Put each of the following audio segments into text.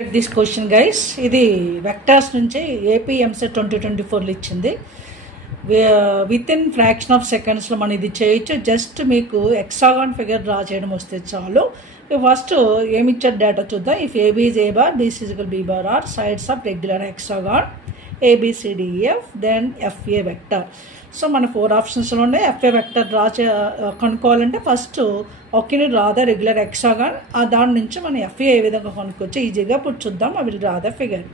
This question guys, ఇది vectors నుంచి AP EAMCET 2024 ఇచ్చింది. విత్ ఇన్ ఫ్రాక్షన్ ఆఫ్ సెకండ్స్లో మనం ఇది చేయొచ్చు. జస్ట్ మీకు హెక్సాగాన్ ఫిగర్ డ్రా చేయడం వస్తే చాలు. ఫస్ట్ ఏమి ఇచ్చారు డేటా చూద్దాం. If A B is A bar, B C equal B bar are sides of regular hexagon A B C D F then F A vector. So మన 4 ఆప్షన్స్లో ఉన్నాయి. ఎఫ్ఏ వెక్టర్ డ్రా కనుక్కోవాలంటే first okay draw the regular hexagon, దాని నుంచి మనం ఎఫ్ఏ ఏ విధంగా కనుక్కోవచ్చు ఈజీగా. ఇప్పుడు చూద్దాం. అవి డ్రా ద ఫిగర్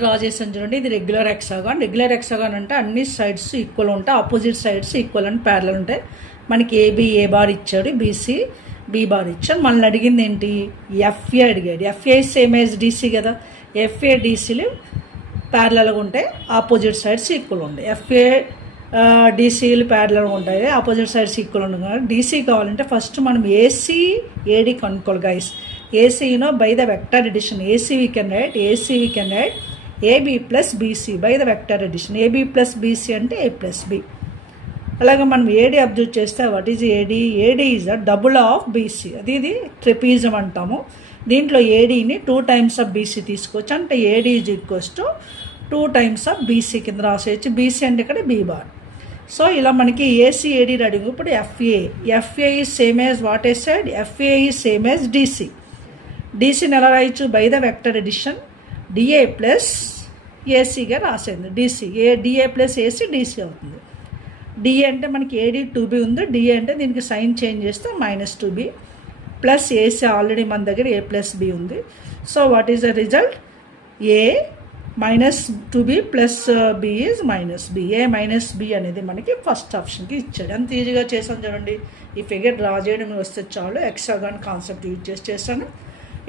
డ్రా చేసాను చూడండి. ఇది రెగ్యులర్ హెక్సాగాన్. రెగ్యులర్ హెక్సాగాన్ అంటే అన్ని సైడ్స్ ఈక్వల్ ఉంటాయి, opposite sides equal and parallel ఉంటాయి. మనకి ఏబీ ఏ బార్ ఇచ్చాడు, బీసీ బీ బార్ ఇచ్చాడు. మనల్ని అడిగింది ఏంటి, ఎఫ్ఏ అడిగాడు. ఎఫ్ఏ సేమ్ యాజ్ డీసీ కదా. ఎఫ్ఏ డీసీలు ప్యారలల్గా ఉంటాయి, ఆపోజిట్ సైడ్స్ ఈక్వల్ ఉంటాయి. ఎఫ్ఏ డీసీలు ప్యారలల్గా ఉంటాయి, ఆపోజిట్ సైడ్స్ ఈక్వల్ ఉంటాయి. డీసీ కావాలంటే ఫస్ట్ మనం ఏసీ ఏడి కనుక్కోవాలి guys. AC by the vector addition. AC we can write AB plus BC by the vector addition. AB plus BC అంటే A plus B. అలాగే మనం AD observe చేస్తే what is AD? AD is a double of BC. ఇది ట్రెపీజం అంటాము. దీంట్లో ADని 2 times of BC తీసుకోవచ్చు. అంటే AD is equals to 2 times of BC కింద రాసేయచ్చు. BC అంటే ఇక్కడ B బార్. సో ఇలా మనకి AC AD అడిగి. ఇప్పుడు FA is same as what I said, FA is same as DC. డీసీని ఎలా రాయొచ్చు? By the vector addition D A plus ఏసీగా రాసేది. డిఏ ప్లస్ ఏసీ డీసీ అవుతుంది. డిఏ అంటే మనకి ఏడి 2B ఉంది. డిఏ అంటే దీనికి సైన్ చేంజ్ చేస్తే -2B ప్లస్ ఏసీ ఆల్రెడీ మన దగ్గర A ప్లస్ B ఉంది. So what is the result? A -2B plus B is -B. A -B అనేది మనకి ఫస్ట్ ఆప్షన్కి ఇచ్చాడు. ఎంత ఈజీగా చేసాను చూడండి. ఈ ఫిగర్ డ్రా చేయడం వస్తే చాలు. హెక్సాగాన్ కాన్సెప్ట్ యూజ్ చేస్తాను.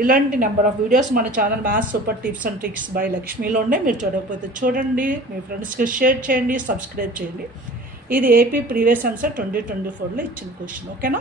ఇలాంటి నెంబర్ ఆఫ్ వీడియోస్ మన channel maths super tips and tricks by లక్ష్మీలో ఉన్నాయి. మీరు చూడకపోతే చూడండి, మీ ఫ్రెండ్స్కి షేర్ చేయండి, సబ్స్క్రైబ్ చేయండి. ఇది ఏపీ ప్రీవియస్ ఆన్సర్ 2024లో ఇచ్చిన క్వశ్చన్. ఓకేనా?